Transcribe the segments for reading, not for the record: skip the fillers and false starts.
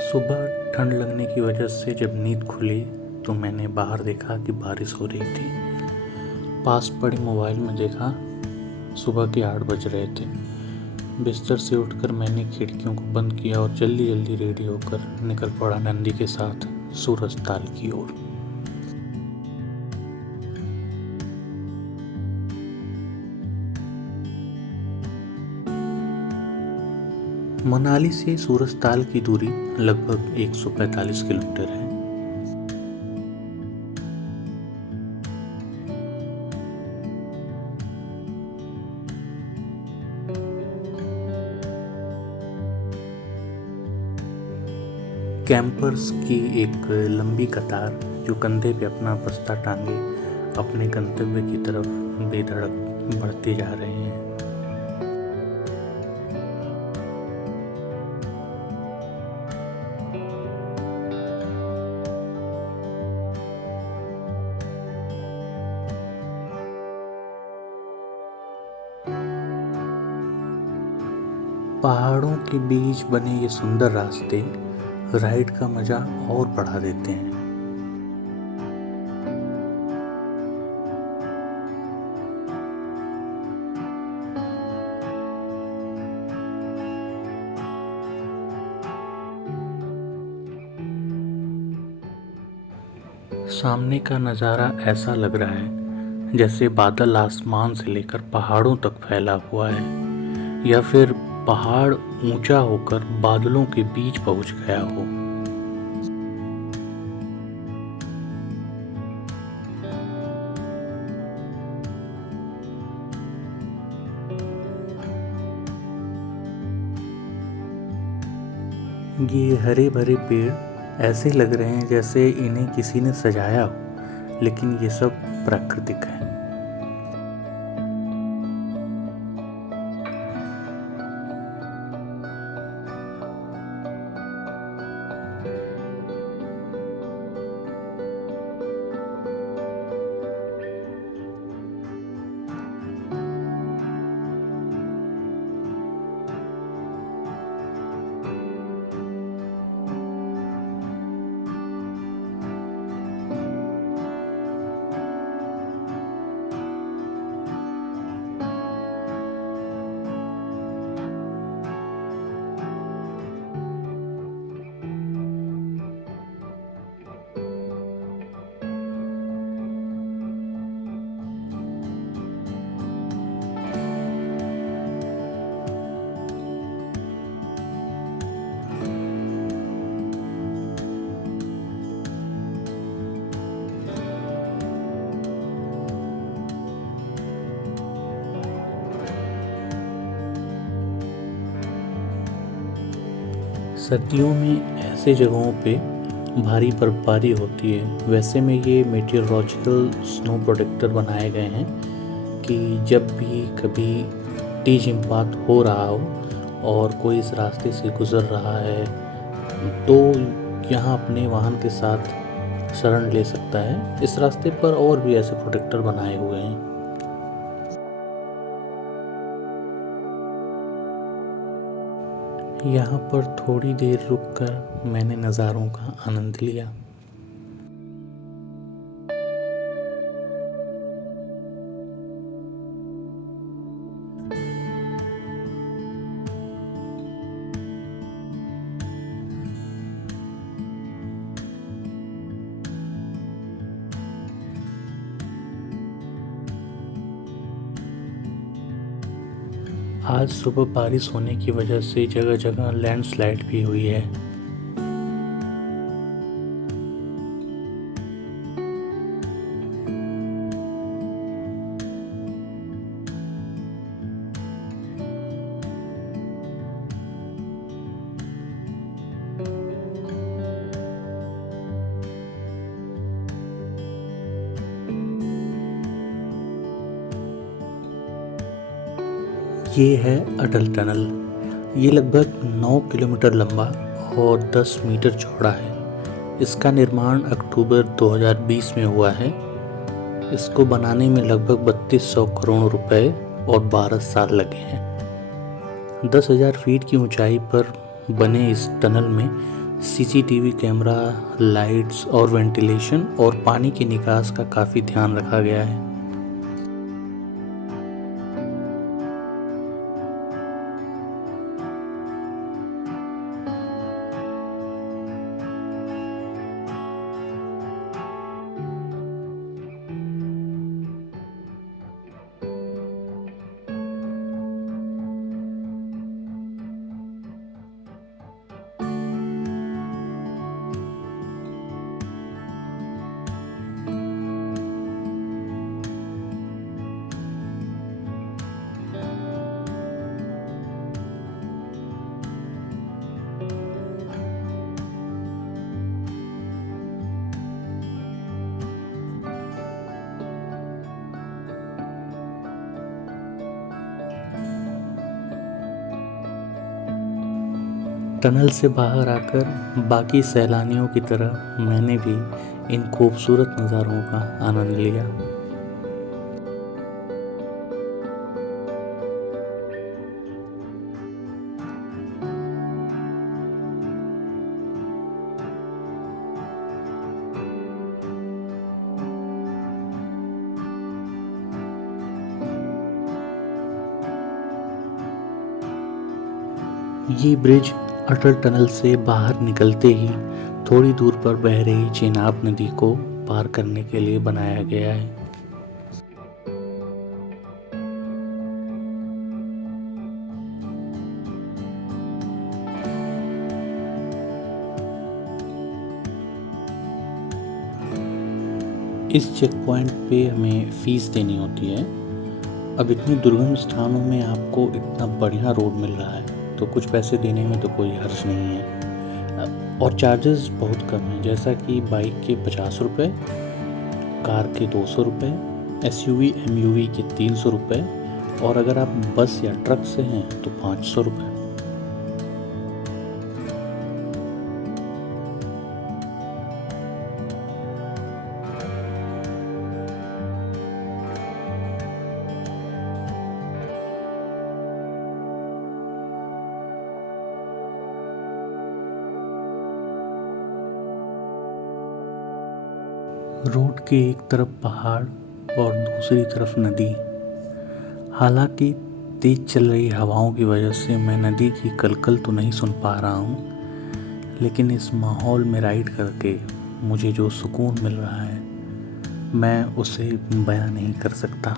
सुबह ठंड लगने की वजह से जब नींद खुली तो मैंने बाहर देखा कि बारिश हो रही थी। पास पड़े मोबाइल में देखा, सुबह के 8 बज रहे थे। बिस्तर से उठकर मैंने खिड़कियों को बंद किया और जल्दी जल्दी रेडी होकर निकल पड़ा नंदी के साथ सूरज ताल की ओर। मनाली से सूरज ताल की दूरी लगभग 145 किलोमीटर है। कैंपर्स की एक लंबी कतार जो कंधे पे अपना बस्ता टांगे अपने गंतव्य की तरफ बेधड़क बढ़ते जा रहे हैं। पहाड़ों के बीच बने ये सुंदर रास्ते राइड का मजा और बढ़ा देते हैं। सामने का नज़ारा ऐसा लग रहा है जैसे बादल आसमान से लेकर पहाड़ों तक फैला हुआ है, या फिर पहाड़ ऊंचा होकर बादलों के बीच पहुंच गया हो। ये हरे भरे पेड़ ऐसे लग रहे हैं जैसे इन्हें किसी ने सजाया हो, लेकिन ये सब प्राकृतिक है। सर्दियों में ऐसे जगहों पे भारी बर्फबारी होती है। वैसे में ये मेटेरोलॉजिकल स्नो प्रोटेक्टर बनाए गए हैं कि जब भी कभी तेज हिमपात हो रहा हो और कोई इस रास्ते से गुज़र रहा है तो यहाँ अपने वाहन के साथ शरण ले सकता है। इस रास्ते पर और भी ऐसे प्रोटेक्टर बनाए हुए हैं। यहाँ पर थोड़ी देर रुककर मैंने नज़ारों का आनंद लिया। आज सुबह बारिश होने की वजह से जगह जगह लैंडस्लाइड भी हुई है। ये है अटल टनल। ये लगभग 9 किलोमीटर लंबा और 10 मीटर चौड़ा है। इसका निर्माण अक्टूबर 2020 में हुआ है। इसको बनाने में लगभग 3200 करोड़ रुपए और 12 साल लगे हैं। 10,000 फीट की ऊंचाई पर बने इस टनल में सीसीटीवी कैमरा, लाइट्स और वेंटिलेशन और पानी के निकास का काफ़ी ध्यान रखा गया है। टनल से बाहर आकर बाकी सैलानियों की तरह मैंने भी इन खूबसूरत नज़ारों का आनंद लिया। ये ब्रिज अटल टनल से बाहर निकलते ही थोड़ी दूर पर बह रही चेनाब नदी को पार करने के लिए बनाया गया है। इस चेक पॉइंट पे हमें फ़ीस देनी होती है। अब इतने दुर्गम स्थानों में आपको इतना बढ़िया रोड मिल रहा है तो कुछ पैसे देने में तो कोई हर्ज नहीं है। और चार्जेस बहुत कम हैं, जैसा कि बाइक के 50 रुपये, कार के 200 रुपये, SUV MUV के 300 रुपये और अगर आप बस या ट्रक से हैं तो 500 रुपये। रोड के एक तरफ पहाड़ और दूसरी तरफ नदी। हालांकि तेज चल रही हवाओं की वजह से मैं नदी की कलकल तो नहीं सुन पा रहा हूँ, लेकिन इस माहौल में राइड करके मुझे जो सुकून मिल रहा है मैं उसे बयां नहीं कर सकता।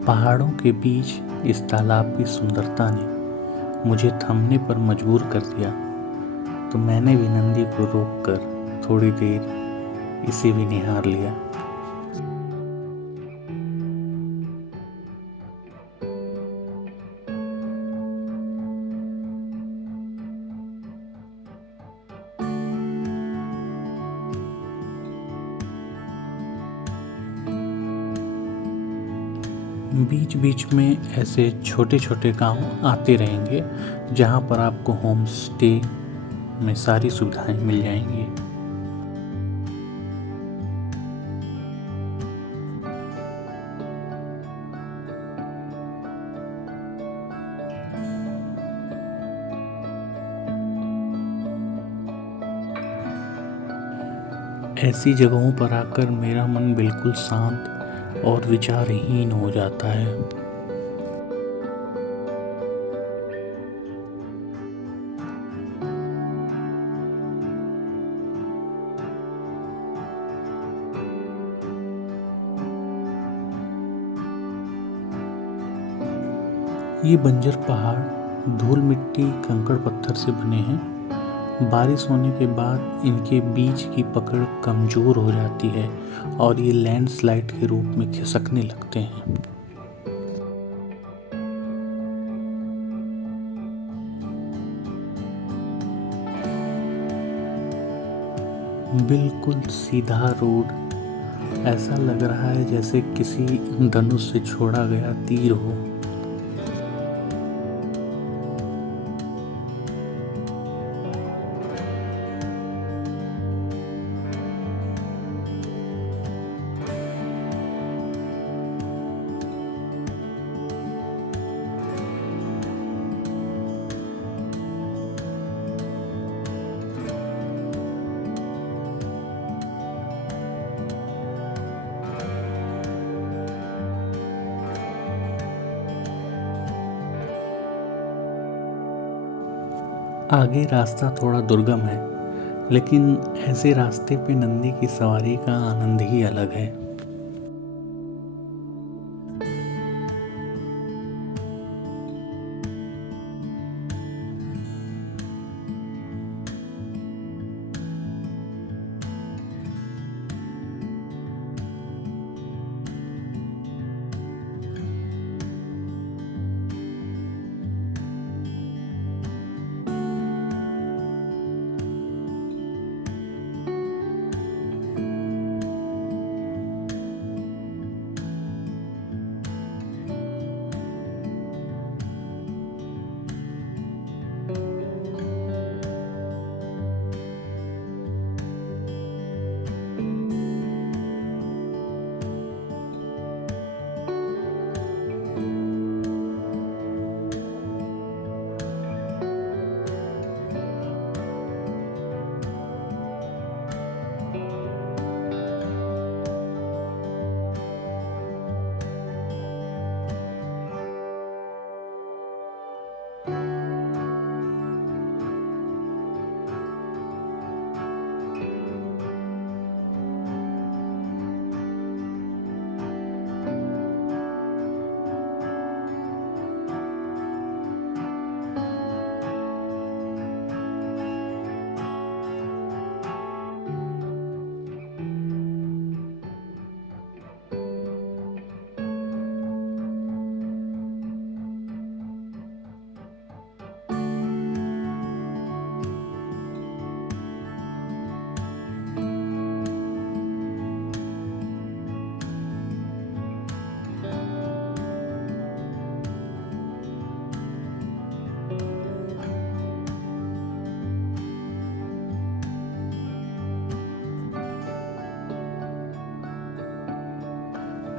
पहाड़ों के बीच इस तालाब की सुंदरता ने मुझे थमने पर मजबूर कर दिया, तो मैंने भी नंदी को रोककर थोड़ी देर इसे भी निहार लिया। बीच बीच में ऐसे छोटे छोटे गांव आते रहेंगे जहां पर आपको होम स्टे में सारी सुविधाएं मिल जाएंगी। ऐसी जगहों पर आकर मेरा मन बिल्कुल शांत और विचारहीन हो जाता है। ये बंजर पहाड़ धूल मिट्टी कंकड़ पत्थर से बने हैं। बारिश होने के बाद इनके बीच की पकड़ कमज़ोर हो जाती है और ये लैंडस्लाइड के रूप में खिसकने लगते हैं। बिल्कुल सीधा रोड, ऐसा लग रहा है जैसे किसी धनुष से छोड़ा गया तीर हो। आगे रास्ता थोड़ा दुर्गम है, लेकिन ऐसे रास्ते पे नंदी की सवारी का आनंद ही अलग है।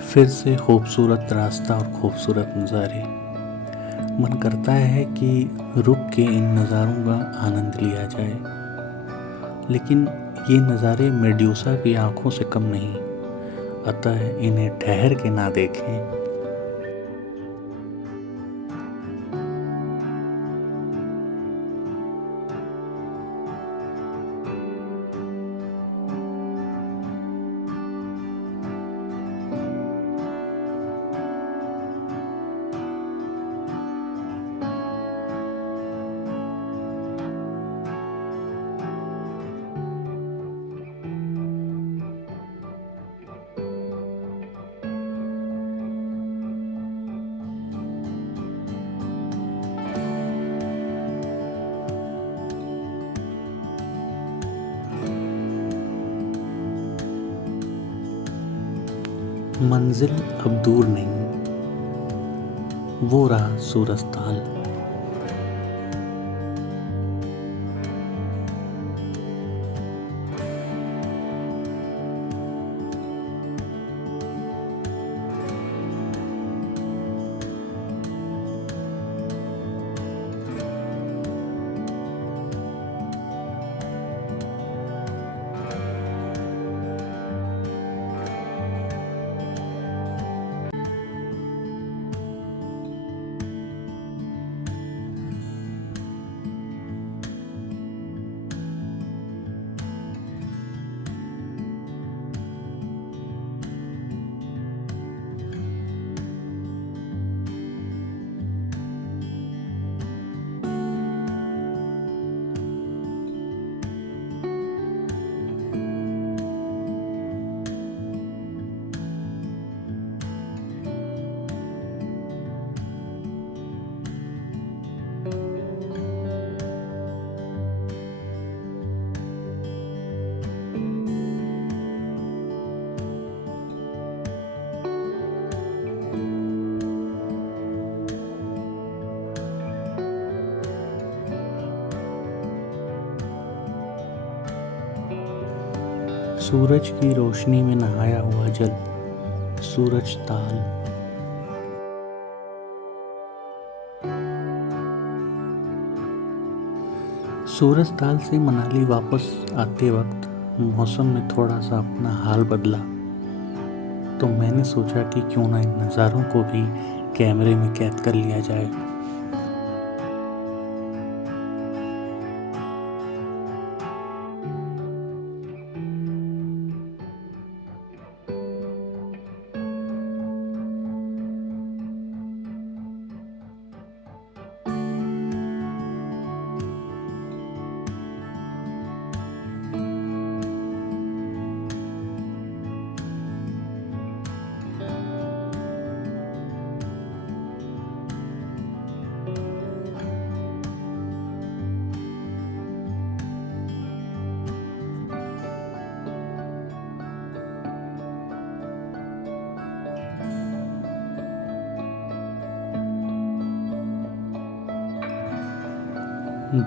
फिर से खूबसूरत रास्ता और खूबसूरत नज़ारे। मन करता है कि रुक के इन नज़ारों का आनंद लिया जाए, लेकिन ये नज़ारे मेड्यूसा की आंखों से कम नहीं, अतः इन्हें ठहर के ना देखें। मंजिल अब दूर नहीं, वो रहा सूरजताल। सूरज की रोशनी में नहाया हुआ जल, सूरज ताल। सूरज ताल से मनाली वापस आते वक्त मौसम ने थोड़ा सा अपना हाल बदला, तो मैंने सोचा कि क्यों ना इन नज़ारों को भी कैमरे में कैद कर लिया जाए।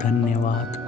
धन्यवाद।